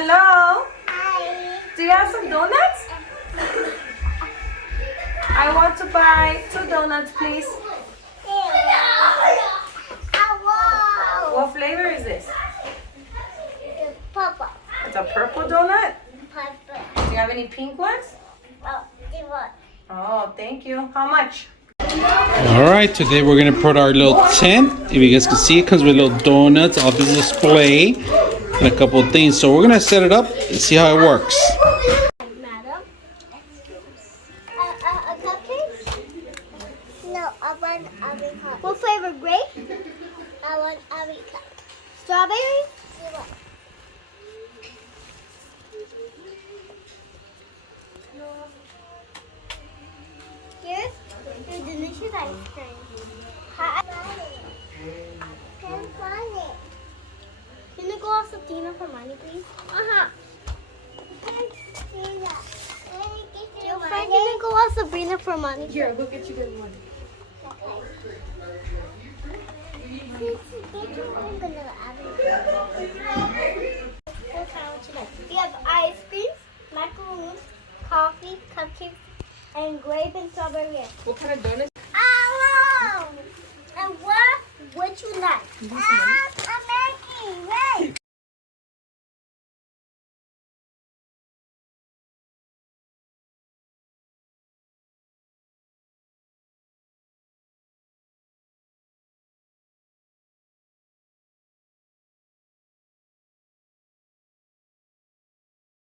Hello. Hi. Do you have some donuts? I want to buy 2 donuts, please. What flavor is this? Purple. It's a purple donut? Purple. Do you have any pink ones? Oh, they want. Oh, thank you. How much? All right, today we're gonna put our little tent. If you guys can see, it comes with little donuts off the display and a couple of things. So we're gonna set it up and see how it works. Madam? A cupcake? No, I want avocado. What flavor? Grape? I want avocado. Strawberry? Here's your delicious ice cream. Can find it. Can you go off Sabina for money, please? Your friend can go off Sabrina for money. Here, look at you guys one. We have ice cream, macaroons, coffee, cupcakes, and grape and strawberry. What kind of donuts